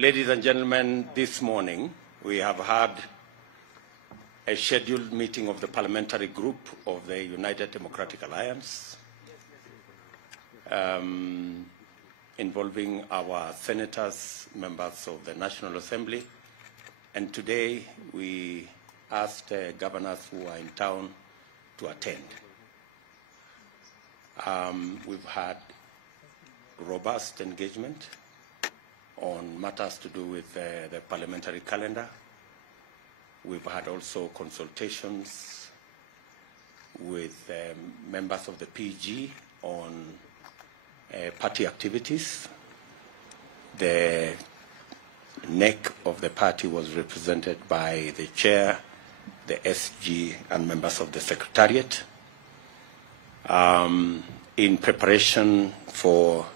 Ladies and gentlemen, this morning we have had a scheduled meeting of the parliamentary group of the United Democratic Alliance involving our senators, members of the National Assembly, and today we asked governors who are in town to attend. We've had robust engagement on matters to do with the parliamentary calendar. We've had also consultations with members of the PG on party activities. The neck of the party was represented by the chair, the SG, and members of the secretariat. In preparation for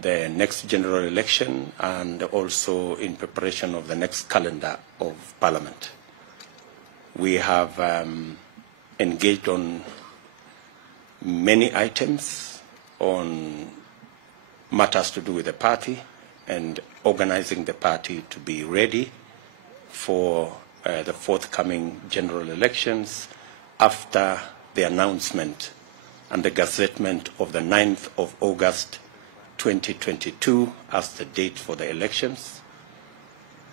the next general election and also in preparation of the next calendar of Parliament. We have engaged on many items on matters to do with the party and organizing the party to be ready for the forthcoming general elections after the announcement and the gazettement of the 9th of August 2022 as the date for the elections.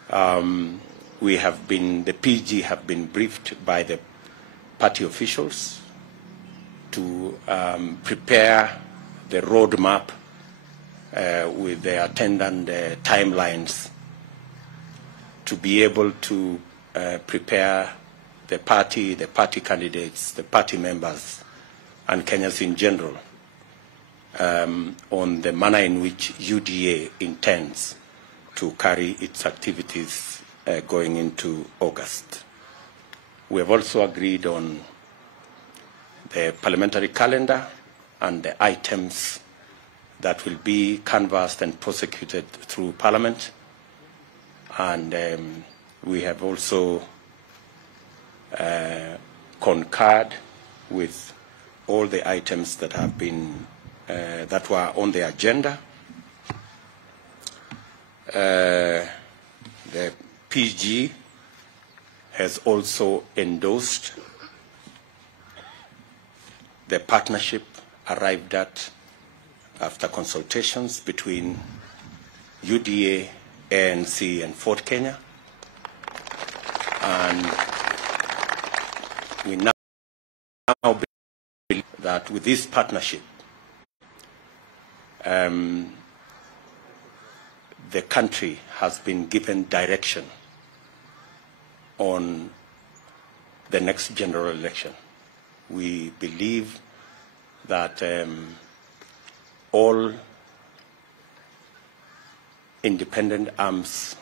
The PG have been briefed by the party officials to prepare the roadmap with the attendant timelines to be able to prepare the party candidates, the party members, and Kenyans in general on the manner in which UDA intends to carry its activities going into August. We have also agreed on the parliamentary calendar and the items that will be canvassed and prosecuted through Parliament. And we have also concurred with all the items that have been that were on the agenda. The PG has also endorsed the partnership arrived at after consultations between UDA, ANC, and Fort Kenya. And we now believe that with this partnership, the country has been given direction on the next general election. We believe that all independent arms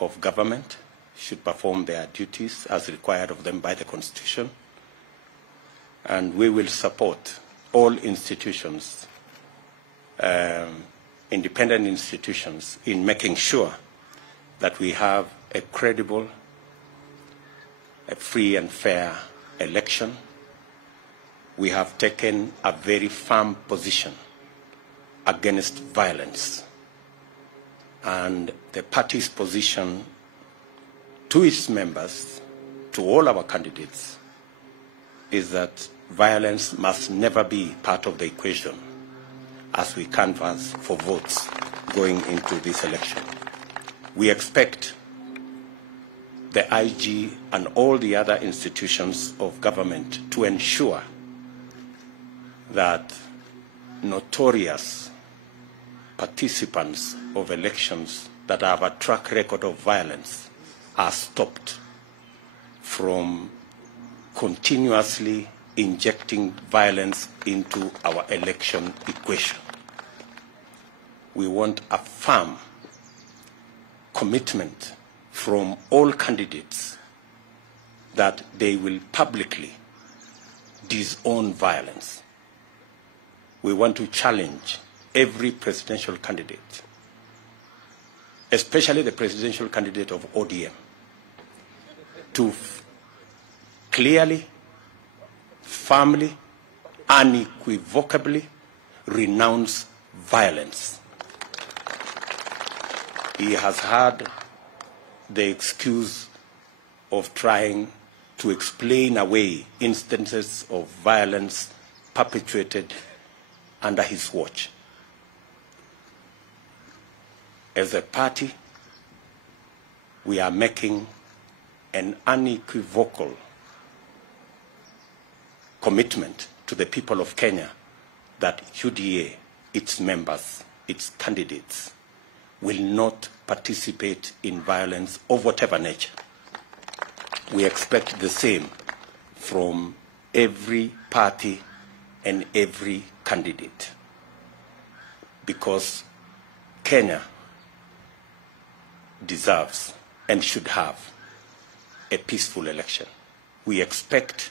of government should perform their duties as required of them by the Constitution, and we will support all institutions, independent institutions, in making sure that we have a credible, a free and fair election. We have taken a very firm position against violence, and the party's position to its members, to all our candidates, is that violence must never be part of the equation as we canvass for votes going into this election. We expect the IG and all the other institutions of government to ensure that notorious participants of elections that have a track record of violence are stopped from continuously injecting violence into our election equation. We want a firm commitment from all candidates that they will publicly disown violence. We want to challenge every presidential candidate, especially the presidential candidate of ODM, to clearly, firmly, unequivocally renounce violence. he has had the excuse of trying to explain away instances of violence perpetrated under his watch. As a party, we are making an unequivocal commitment to the people of Kenya that UDA, its members, its candidates, will not participate in violence of whatever nature. We expect the same from every party and every candidate, because Kenya deserves and should have a peaceful election. We expect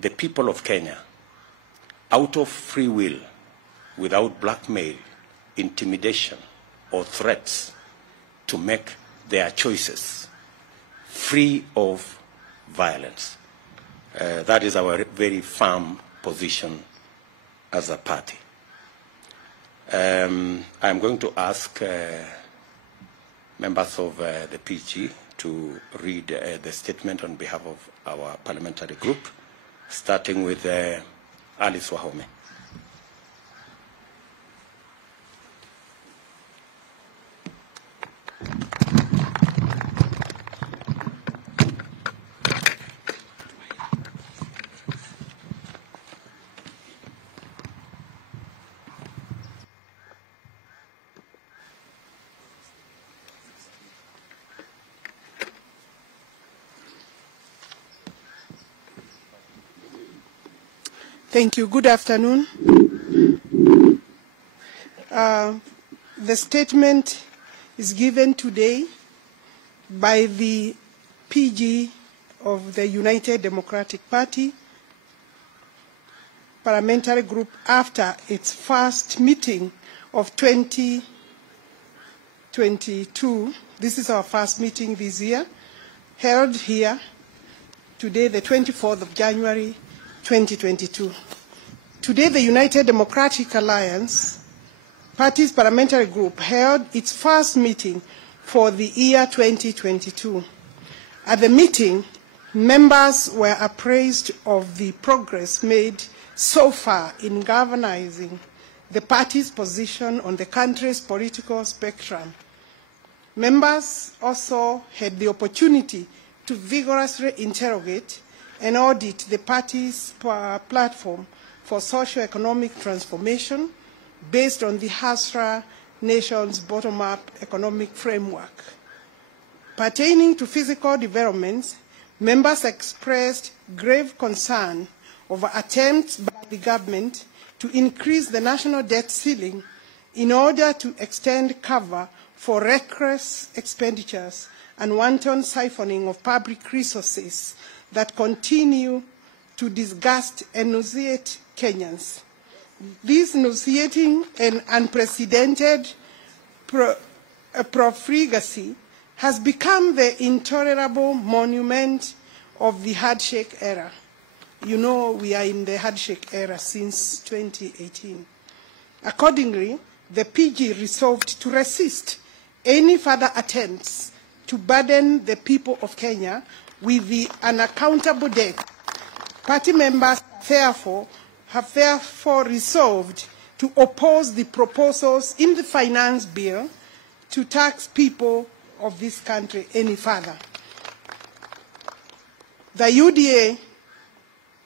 the people of Kenya, out of free will, without blackmail, intimidation, or threats, to make their choices free of violence. That is our very firm position as a party. I'm going to ask members of the PG to read the statement on behalf of our parliamentary group, starting with Alice Wahome. Thank you. Good afternoon. The statement is given today by the PG of the United Democratic Party parliamentary group after its first meeting of 2022. This is our first meeting this year, held here today, the 24th of January, 2022. Today, the United Democratic Alliance Party's parliamentary group held its first meeting for the year 2022. At the meeting, members were appraised of the progress made so far in galvanizing the party's position on the country's political spectrum. Members also had the opportunity to vigorously interrogate and audit the party's platform for socio-economic transformation based on the Hasra Nation's bottom-up economic framework. Pertaining to physical developments, members expressed grave concern over attempts by the government to increase the national debt ceiling in order to extend cover for reckless expenditures and wanton siphoning of public resources that continue to disgust and nauseate Kenyans. This nauseating and unprecedented profligacy has become the intolerable monument of the handshake era. You know, we are in the handshake era since 2018. Accordingly, the PG resolved to resist any further attempts to burden the people of Kenya with the unaccountable debt. Party members have therefore resolved to oppose the proposals in the finance bill to tax people of this country any further. The UDA,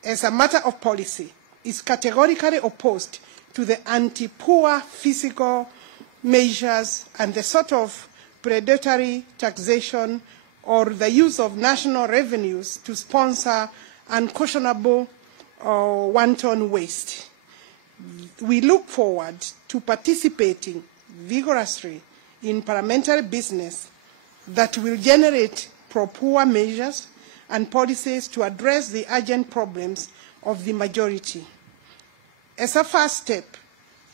as a matter of policy, is categorically opposed to the anti-poor fiscal measures and the sort of predatory taxation or the use of national revenues to sponsor unconscionable wanton waste. We look forward to participating vigorously in parliamentary business that will generate pro-poor measures and policies to address the urgent problems of the majority. As a first step,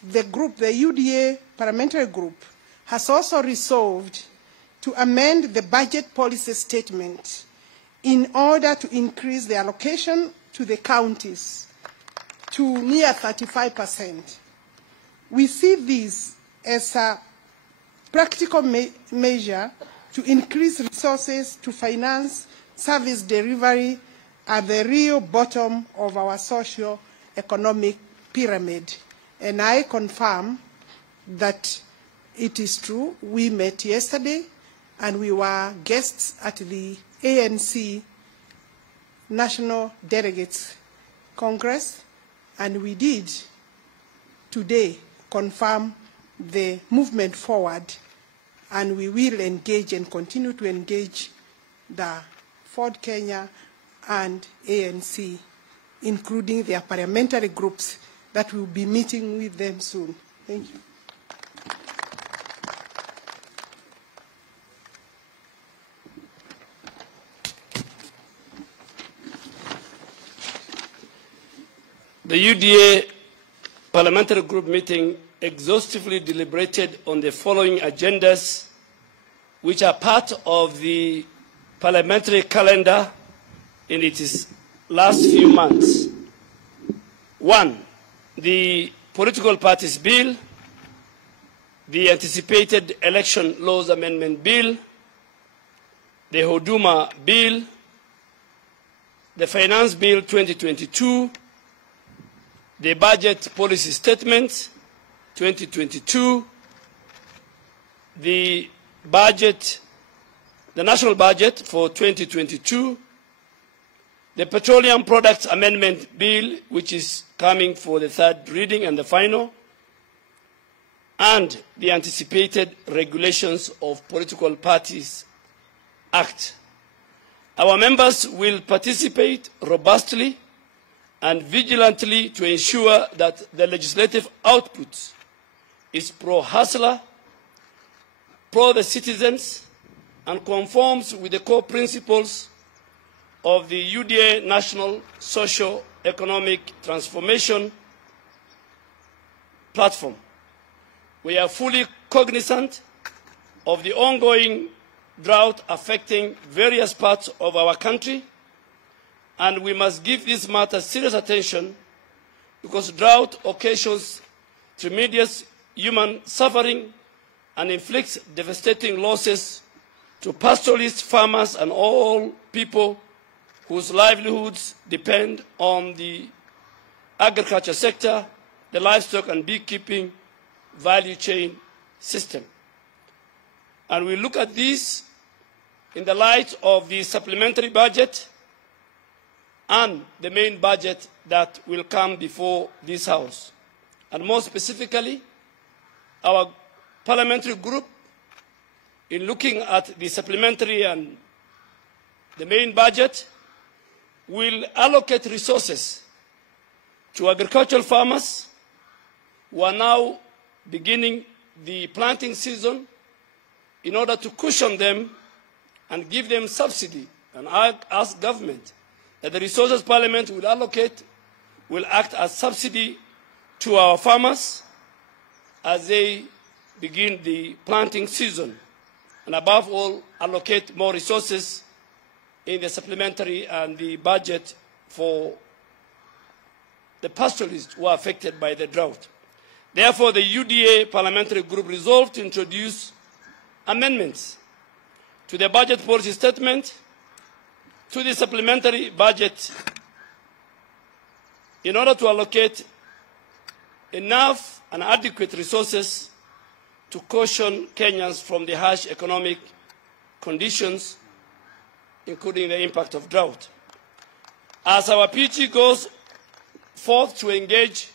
the UDA parliamentary group, has also resolved to amend the budget policy statement in order to increase the allocation to the counties to near 35%. We see this as a practical measure to increase resources to finance service delivery at the real bottom of our socio-economic pyramid. And I confirm that it is true. We met yesterday and we were guests at the ANC National Delegates Congress, and we did today confirm the movement forward, and we will engage and continue to engage the Ford Kenya and ANC, including their parliamentary groups that will be meeting with them soon. Thank you. The UDA Parliamentary Group meeting exhaustively deliberated on the following agendas, which are part of the parliamentary calendar in its last few months. 1, the Political Parties Bill, the anticipated Election Laws Amendment Bill, the Huduma Bill, the Finance Bill 2022, the Budget Policy Statement 2022, the National Budget for 2022, the Petroleum Products Amendment Bill, which is coming for the third reading and the final, and the anticipated Regulations of Political Parties Act. Our members will participate robustly and vigilantly to ensure that the legislative output is pro-hustler, pro-the citizens, and conforms with the core principles of the UDA National Socio-Economic Transformation Platform. We are fully cognizant of the ongoing drought affecting various parts of our country, and we must give this matter serious attention because drought occasions tremendous human suffering and inflicts devastating losses to pastoralists, farmers, and all people whose livelihoods depend on the agriculture sector, the livestock and beekeeping value chain system. And we look at this in the light of the supplementary budget and the main budget that will come before this House. And more specifically, our parliamentary group, in looking at the supplementary and the main budget, will allocate resources to agricultural farmers who are now beginning the planting season in order to cushion them and give them subsidy. And I ask government that the resources Parliament will allocate will act as subsidy to our farmers as they begin the planting season. And above all, allocate more resources in the supplementary and the budget for the pastoralists who are affected by the drought. Therefore, the UDA Parliamentary Group resolved to introduce amendments to the budget policy statement, to the supplementary budget, in order to allocate enough and adequate resources to caution Kenyans from the harsh economic conditions, including the impact of drought. As our PG goes forth to engage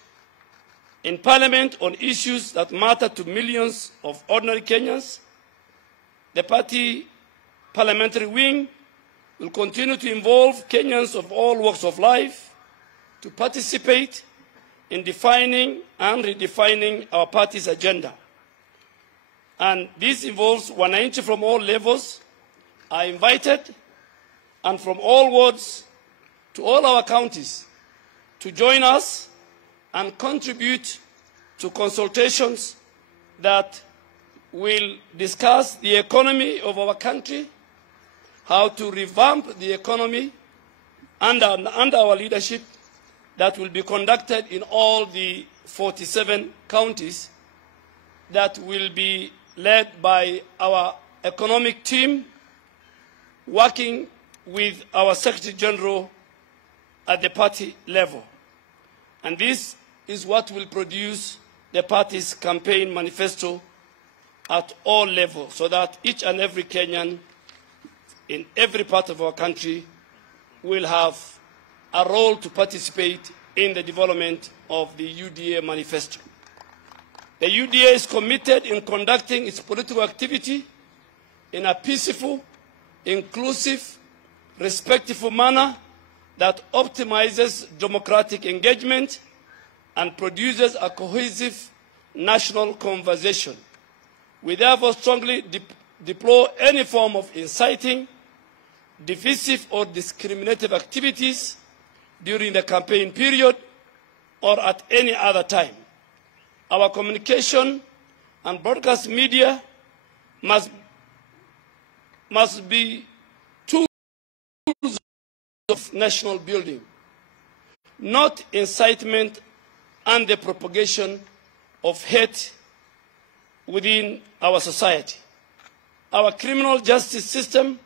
in Parliament on issues that matter to millions of ordinary Kenyans, the party parliamentary wing will continue to involve Kenyans of all walks of life to participate in defining and redefining our party's agenda. And this involves wananchi from all levels are invited, and from all wards to all our counties, to join us and contribute to consultations that will discuss the economy of our country, how to revamp the economy under our leadership, that will be conducted in all the 47 counties, that will be led by our economic team, working with our Secretary General at the party level. And this is what will produce the party's campaign manifesto at all levels, so that each and every Kenyan in every part of our country will have a role to participate in the development of the UDA manifesto. The UDA is committed in conducting its political activity in a peaceful, inclusive, respectful manner that optimizes democratic engagement and produces a cohesive national conversation. We therefore strongly deplore any form of inciting, divisive or discriminative activities during the campaign period or at any other time. Our communication and broadcast media must be tools of national building, not incitement and the propagation of hate within our society. Our criminal justice system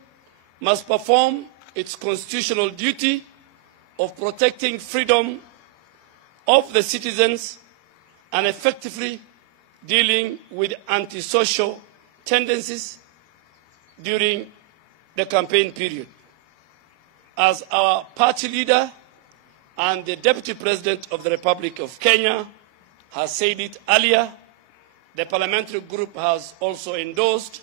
must perform its constitutional duty of protecting freedom of the citizens and effectively dealing with antisocial tendencies during the campaign period. As our party leader and the Deputy President of the Republic of Kenya has said it earlier, the parliamentary group has also endorsed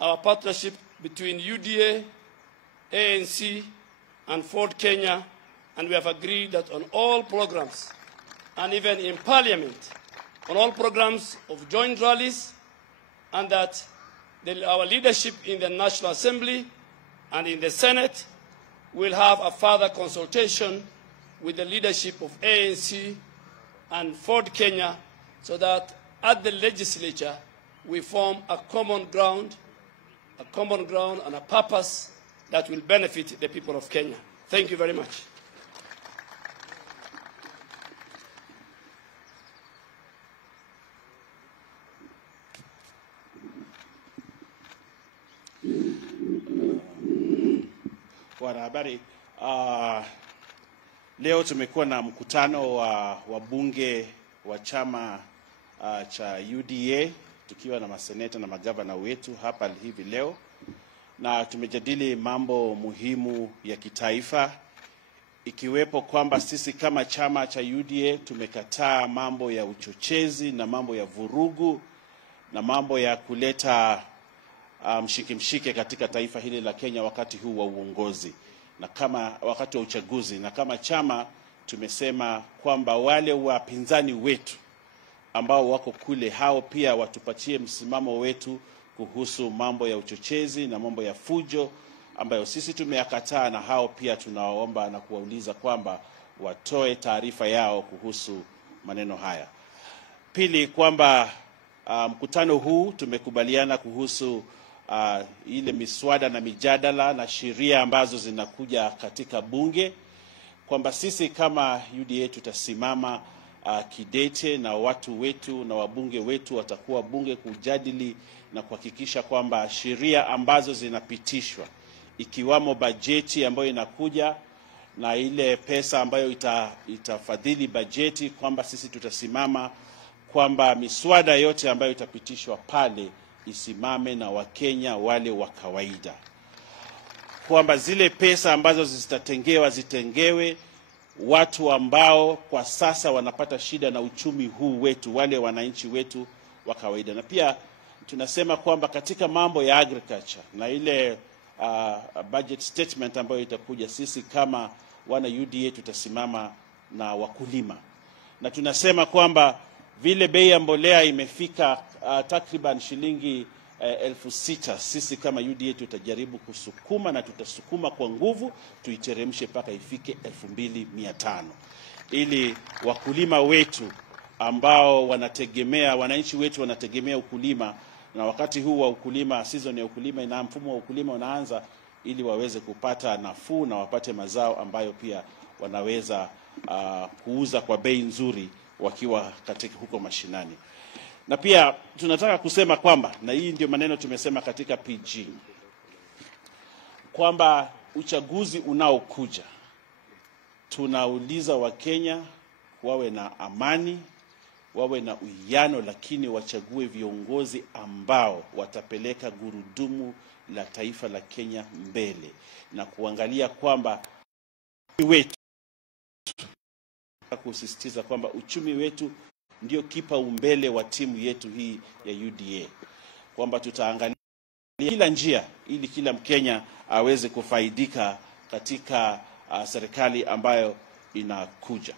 our partnership between UDA, ANC, and Ford Kenya, and we have agreed that on all programs, and even in Parliament, on all programs of joint rallies, and that our leadership in the National Assembly and in the Senate will have a further consultation with the leadership of ANC and Ford Kenya, so that at the legislature we form a common ground and a purpose that will benefit the people of Kenya. Thank you very much. Wanahabari, leo tumekuwa na mkutano wa wabunge wa chama cha UDA tukiwa na maseneta na magavana wetu hapa hivi leo, na tumejadili mambo muhimu ya kitaifa, ikiwepo kwamba sisi kama chama cha UDA tumekataa mambo ya uchochezi na mambo ya vurugu na mambo ya kuleta mshike katika taifa hili la Kenya wakati huu wa uongozi na kama wakati wa uchaguzi. Na kama chama tumesema kwamba wale wapinzani wetu ambao wako kule, hao pia watupatie msimamo wetu kuhusu mambo ya uchochezi na mambo ya fujo ambayo sisi tumeyakataa, na hao pia tunawaomba na kuwauliza kwamba watoe taarifa yao kuhusu maneno haya. Pili, kwamba mkutano huu tumekubaliana kuhusu ile miswada na mijadala na sheria ambazo zinakuja katika bunge, kwamba sisi kama UDA tutasimama kidete na watu wetu na wabunge wetu watakuwa bunge kujadili na kuhakikisha kwamba sheria ambazo zinapitishwa, ikiwamo bajeti ambayo inakuja na ile pesa ambayo itafadhili bajeti, kwamba sisi tutasimama kwamba miswada yote ambayo itapitishwa pale isimame na Wakenya wale wa kawaida, kwamba zile pesa ambazo zitatengewa zitengewe watu ambao kwa sasa wanapata shida na uchumi huu wetu, wale wananchi wetu wa kawaida. Na pia tunasema kwamba katika mambo ya agriculture na ile budget statement ambayo itakuja, sisi kama wana UDA tutasimama na wakulima, na tunasema kwamba vile bei ya mbolea imefika takriban shilingi 6,000, sisi kama UDA tutajaribu kusukuma na tutasukuma kwa nguvu tuiteremshe mpaka ifike 2,500, ili wakulima wetu ambao wanategemea, wananchi wetu wanategemea ukulima, na wakati huu wa ukulima, season ya ukulima na mfumo wa ukulima unaanza, ili waweze kupata nafuu na wapate mazao ambayo pia wanaweza kuuza kwa bei nzuri wakiwa katika huko mashinani. Na pia tunataka kusema kwamba, na hii ndio maneno tumesema katika PG, kwamba uchaguzi unaokuja tunauliza Wakenya wawe na amani, wawe na uwiano, lakini wachague viongozi ambao watapeleka gurudumu la taifa la Kenya mbele, na kuangalia kwamba wetu, kusisitiza kwamba uchumi wetu ndio kipaumbele wa timu yetu hii ya UDA, kwamba tutaangalia kila njia ili kila Mkenya aweze kufaidika katika serikali ambayo inakuja.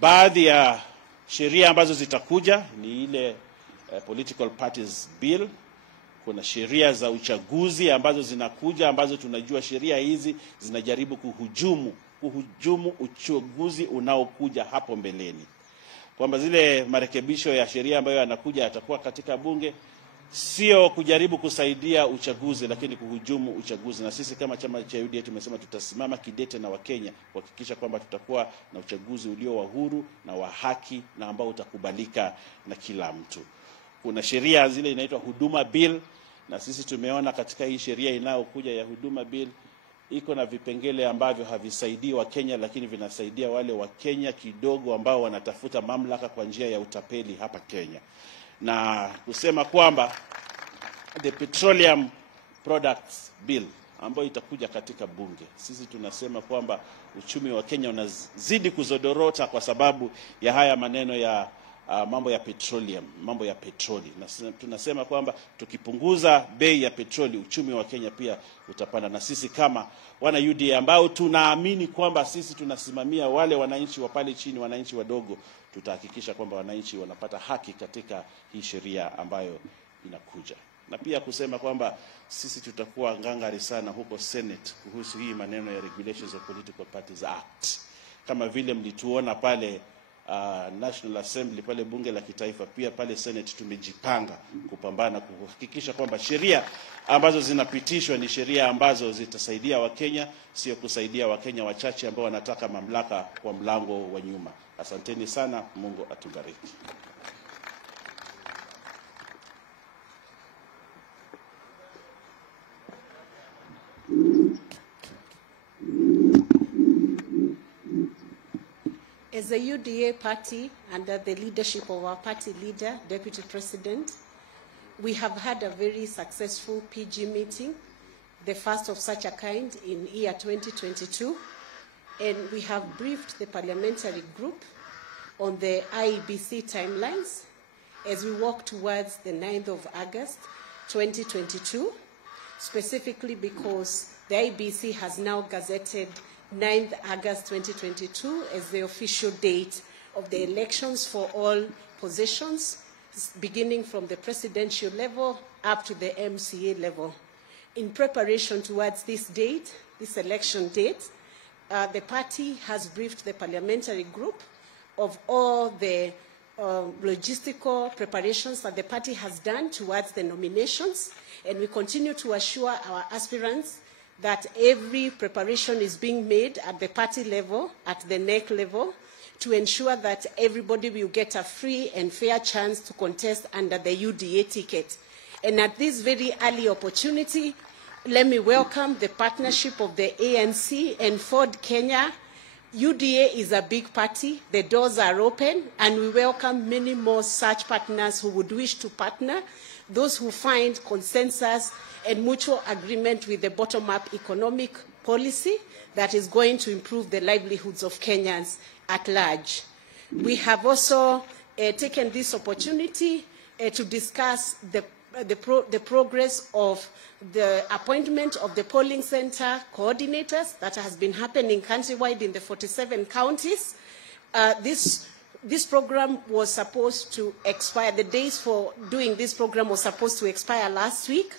Baadhi ya sheria ambazo zitakuja ni ile Political Parties Bill. Kuna sheria za uchaguzi ambazo zinakuja, ambazo tunajua sheria hizi zinajaribu kuhujumu uchaguzi unaokuja hapo mbeleni. Kwamba zile marekebisho ya sheria ambayo yanakuja yatakuwa katika bunge, sio kujaribu kusaidia uchaguzi, lakini kuhujumu uchaguzi. Na sisi kama chama cha UDA tumesema tutasimama kidete na Wakenya kuhakikisha kwamba tutakuwa na uchaguzi ulio wa huru na wa haki na ambao utakubalika na kila mtu. Kuna sheria zile inaitwa Huduma Bill, na sisi tumeona katika hii sheria inayokuja ya Huduma Bill iko na vipengele ambavyo havisaidii Wakenya, lakini vinasaidia wale Wakenya kidogo ambao wanatafuta mamlaka kwa njia ya utapeli hapa Kenya. Na kusema kwamba the Petroleum Products Bill ambayo itakuja katika bunge, sisi tunasema kwamba uchumi wa Kenya unazidi kuzodorota kwa sababu ya haya maneno ya mambo ya petroleum, mambo ya petroli. Na tunasema kwamba tukipunguza bei ya petroli, uchumi wa Kenya pia utapanda. Na sisi kama wana UDA ambao tunaamini kwamba sisi tunasimamia wale wananchi wa pale chini, wananchi wadogo, tutahakikisha kwamba wananchi wanapata haki katika hii sheria ambayo inakuja. Na pia kusema kwamba sisi tutakuwa ngangari sana huko Senate kuhusu hii maneno ya Regulations of Political Parties Act. Kama vile mlituona pale National Assembly, pale bunge la kitaifa, pia pale Senate tumejipanga kupambana kuhakikisha kwamba sheria ambazo zinapitishwa ni sheria ambazo zitasaidia Wakenya, sio kusaidia Wakenya wachache ambao wanataka mamlaka kwa mlango wa nyuma. Asanteni sana, Mungu atubariki. As a UDA party, under the leadership of our party leader, Deputy President, we have had a very successful PG meeting, the first of such a kind in year 2022, and we have briefed the parliamentary group on the IEBC timelines as we walk towards the 9th of August 2022, specifically because the IEBC has now gazetted 9th August 2022 as the official date of the elections for all positions, beginning from the presidential level up to the MCA level. In preparation towards this date, this election date, the party has briefed the parliamentary group of all the logistical preparations that the party has done towards the nominations, and we continue to assure our aspirants that every preparation is being made at the party level, at the NEC level, to ensure that everybody will get a free and fair chance to contest under the UDA ticket. And at this very early opportunity, let me welcome the partnership of the ANC and Ford Kenya. UDA is a big party. The doors are open, and we welcome many more such partners who would wish to partner, those who find consensus and mutual agreement with the bottom-up economic policy that is going to improve the livelihoods of Kenyans at large. We have also taken this opportunity to discuss the progress of the appointment of the polling center coordinators that has been happening countrywide in the 47 counties. This program was supposed to expire, the days for doing this program was supposed to expire last week,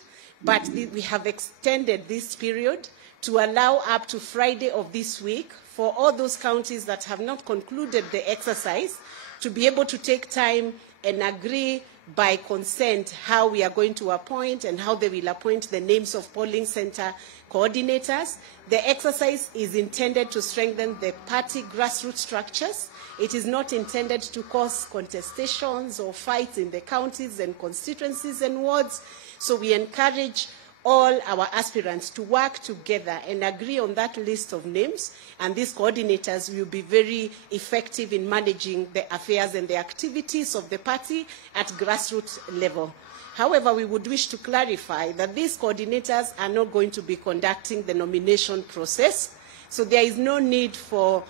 but we have extended this period to allow up to Friday of this week for all those counties that have not concluded the exercise to be able to take time and agree by consent how we are going to appoint and how they will appoint the names of polling center coordinators. The exercise is intended to strengthen the party grassroots structures. It is not intended to cause contestations or fights in the counties and constituencies and wards. So we encourage all our aspirants to work together and agree on that list of names, and these coordinators will be very effective in managing the affairs and the activities of the party at grassroots level. However, we would wish to clarify that these coordinators are not going to be conducting the nomination process, so there is no need for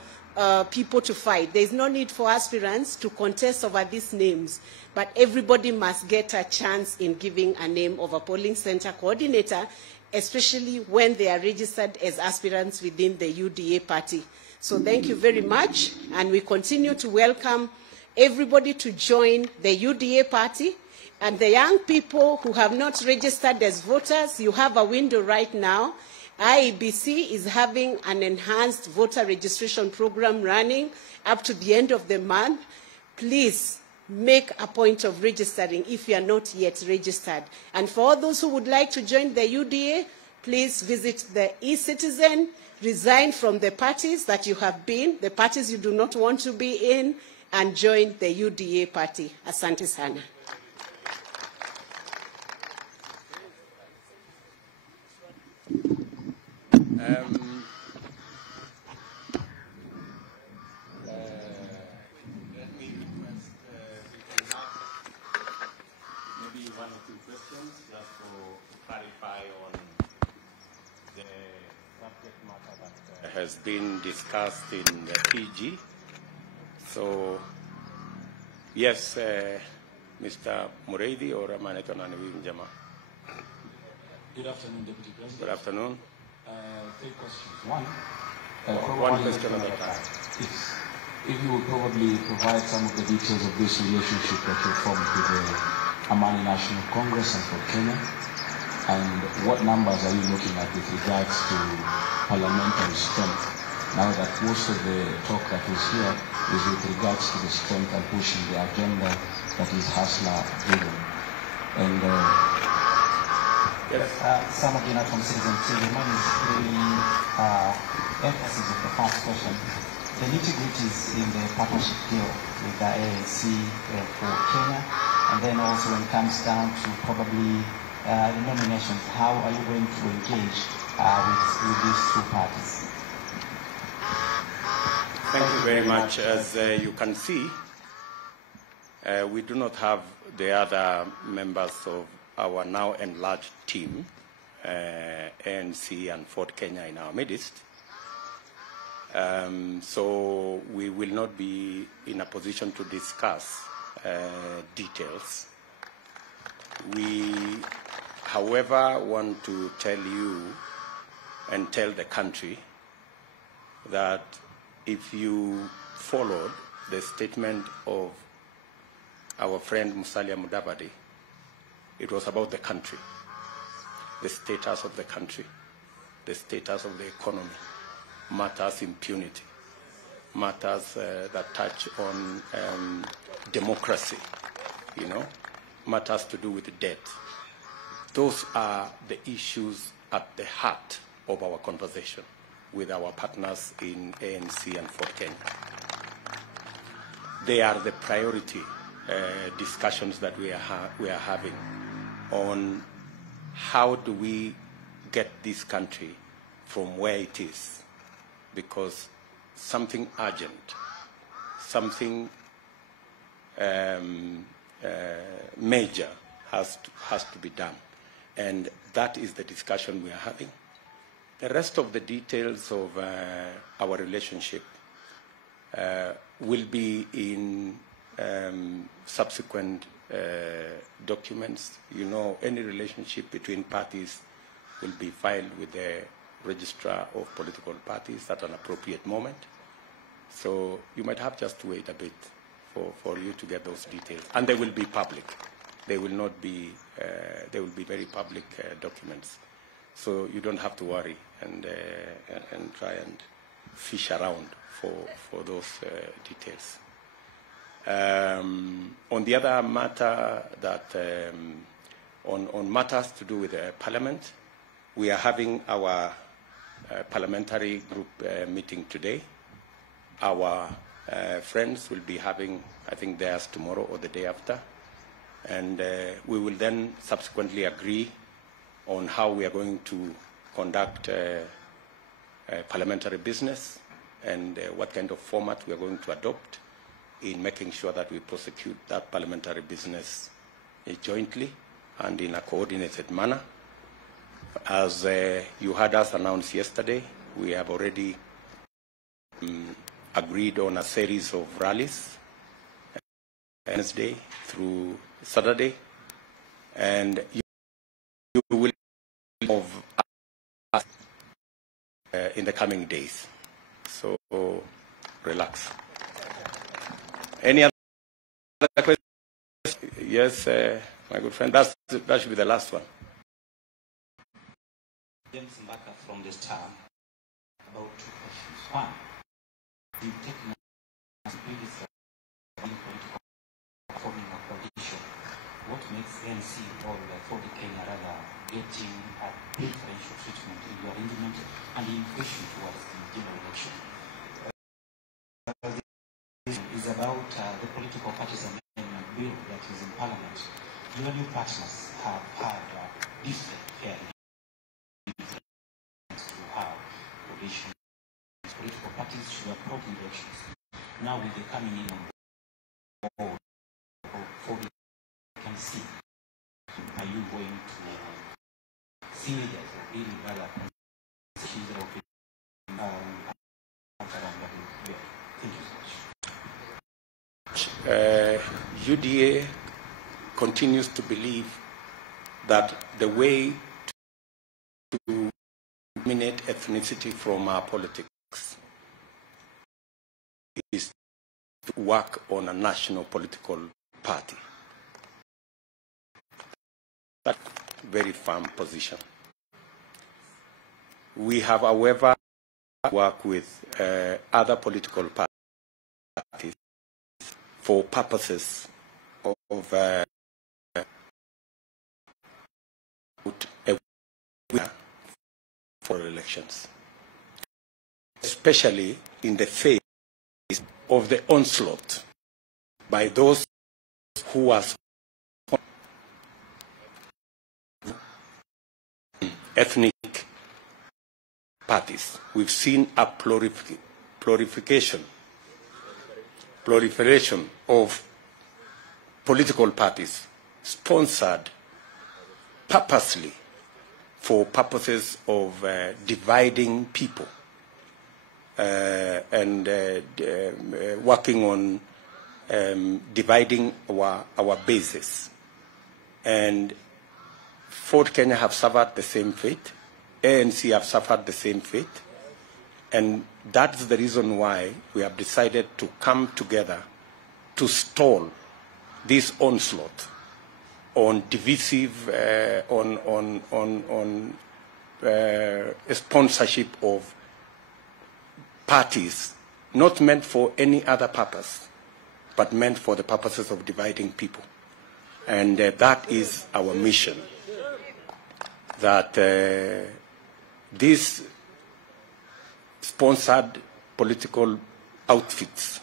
people to fight. There is no need for aspirants to contest over these names, but everybody must get a chance in giving a name of a polling center coordinator, especially when they are registered as aspirants within the UDA party. So thank you very much, and we continue to welcome everybody to join the UDA party. And the young people who have not registered as voters, you have a window right now. IEBC is having an enhanced voter registration program running up to the end of the month. Please make a point of registering if you are not yet registered. And for all those who would like to join the UDA, please visit the e-citizen, resign from the parties that you have been, the parties you do not want to be in, and join the UDA party. Asante sana. Let me request we can have maybe one or two questions just to clarify on the subject matter that has been discussed in the PG. So, yes, Mr. Muredi or Maneto Nanewinjama. Good afternoon, Deputy President. Good afternoon. Three questions. One question at a time. If you would probably provide some of the details of this relationship that you formed with the Amani National Congress and for Kenya, and what numbers are you looking at with regards to parliamentary strength, now that most of the talk that is here is with regards to the strength and pushing the agenda that is Hasla-driven. And some of you know from Citizen TV, mine is really emphasis of the first question. The nitty-gritties in the partnership deal with the ANC for Kenya, and then also when it comes down to probably the nominations, how are you going to engage with these two parties? Thank you very much. As you can see, we do not have the other members of our now enlarged team, ANC and Fort Kenya, in our midst. So we will not be in a position to discuss details. We, however, want to tell you and tell the country that if you followed the statement of our friend Musalia Mudavadi, it was about the country, the status of the country, the status of the economy, matters impunity, matters that touch on democracy, you know, matters to do with debt. Those are the issues at the heart of our conversation with our partners in ANC and Fort Kenya. They are the priority discussions that we are having on how do we get this country from where it is, because something urgent, something major has to be done, and that is the discussion we are having. The rest of the details of our relationship will be in subsequent documents. You know, any relationship between parties will be filed with the registrar of political parties at an appropriate moment. So you might have just to wait a bit for you to get those details. And they will be public. They will not be, they will be very public documents. So you don't have to worry and try and fish around for those details. On the other matter that, on matters to do with Parliament, we are having our parliamentary group meeting today. Our friends will be having, I think, theirs tomorrow or the day after. And we will then subsequently agree on how we are going to conduct parliamentary business and what kind of format we are going to adopt in making sure that we prosecute that parliamentary business jointly and in a coordinated manner. As you heard us announce yesterday, we have already agreed on a series of rallies Wednesday through Saturday, and you will of us in the coming days. So relax. Any other questions? Yes, my good friend. That should be the last one. James Mbaka from this town. About two questions. One, you've taken a previous political forming a coalition. What makes ANC or for the Kenya rather getting a differential treatment in the arrangement and the invitation towards the general election? Is about the political parties amendment bill that is in Parliament. Your new partners have had different to how coalitions, political parties should approach elections. Now with the coming in on board for the ANC, are you going to see it as a really rather considered thank you so much. UDA continues to believe that the way to eliminate ethnicity from our politics is to work on a national political party. That's a very firm position. We have, however, worked with other political parties for purposes of for elections, especially in the face of the onslaught by those who are ethnic parties. We've seen a proliferation of political parties sponsored purposely for purposes of dividing people and working on dividing our bases. And Ford Kenya have suffered the same fate. ANC have suffered the same fate. And that's the reason why we have decided to come together to stall this onslaught on divisive, sponsorship of parties not meant for any other purpose, but meant for the purposes of dividing people. And that is our mission, that these sponsored political outfits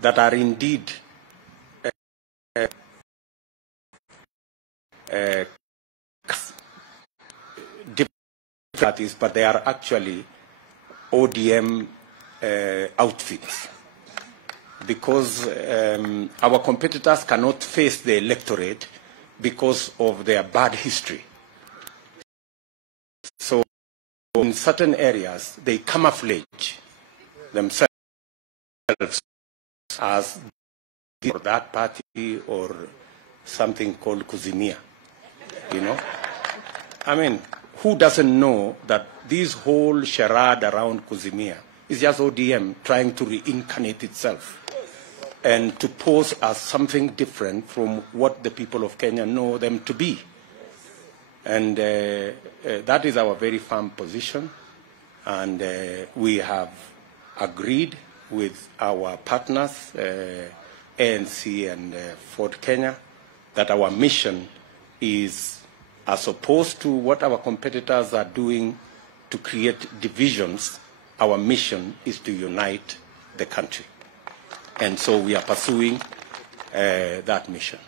that are indeed parties, but they are actually ODM outfits, because our competitors cannot face the electorate because of their bad history. So in certain areas, they camouflage themselves as for that party or something called Kuzimia, you know. I mean, who doesn't know that this whole charade around Kuzimia is just ODM trying to reincarnate itself and to pose as something different from what the people of Kenya know them to be. And that is our very firm position. And we have agreed with our partners, ANC and Ford Kenya, that our mission is, as opposed to what our competitors are doing to create divisions, our mission is to unite the country. And so we are pursuing that mission.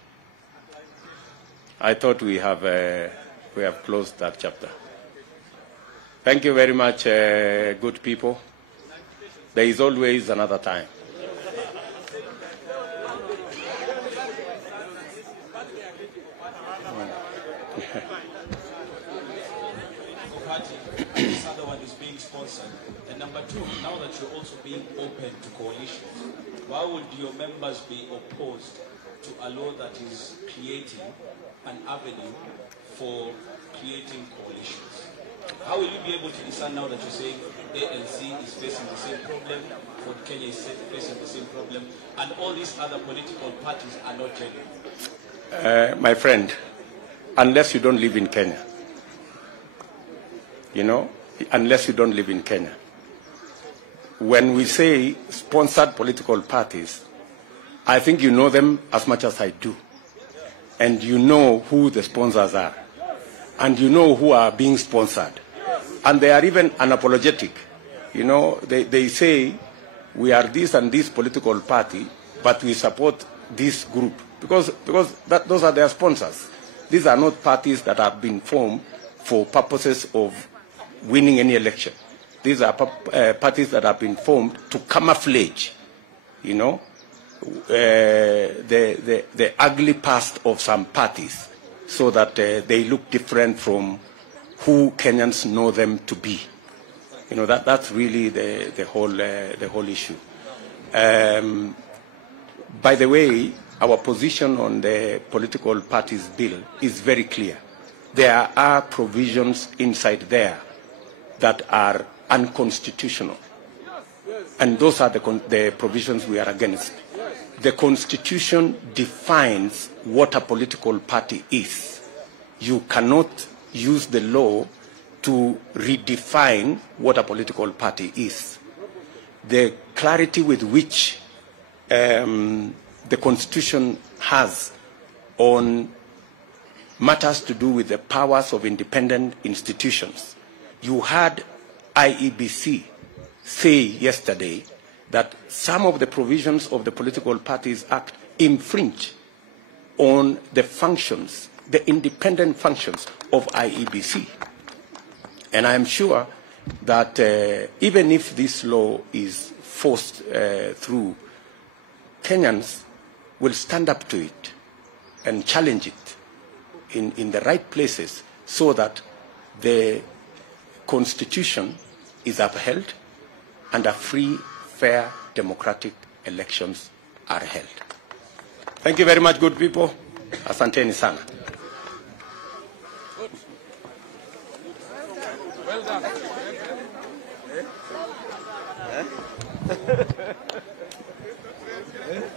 I thought we have closed that chapter. Thank you very much, good people. There is always another time. This other one is being sponsored. And number two, now that you're also being open to coalitions, why would your members be opposed to a law that is creating an avenue for creating coalitions? How will you be able to discern now that you're saying ANC is facing the same problem, Ford Kenya is facing the same problem, and all these other political parties are not genuine? My friend, unless you don't live in Kenya, unless you don't live in Kenya. When we say sponsored political parties, I think you know them as much as I do. And you know who the sponsors are. And you know who are being sponsored. And they are even unapologetic. They say, we are this and this political party, but we support this group. Because those are their sponsors. These are not parties that have been formed for purposes of winning any election. These are parties that have been formed to camouflage, the ugly past of some parties, so that they look different from who Kenyans know them to be. That's really the whole issue. By the way, our position on the political parties bill is very clear. There are provisions inside there that are unconstitutional. And those are the provisions we are against. The Constitution defines what a political party is. You cannot use the law to redefine what a political party is. The clarity with which the Constitution has on matters to do with the powers of independent institutions. You heard IEBC say yesterday that some of the provisions of the Political Parties Act infringe on the functions, the independent functions of IEBC. And I am sure that even if this law is forced through, Kenyans will stand up to it and challenge it in the right places so that the Constitution is upheld and a free, fair, democratic elections are held. Thank you very much, good people. Asanteni sana. Well done. Well done.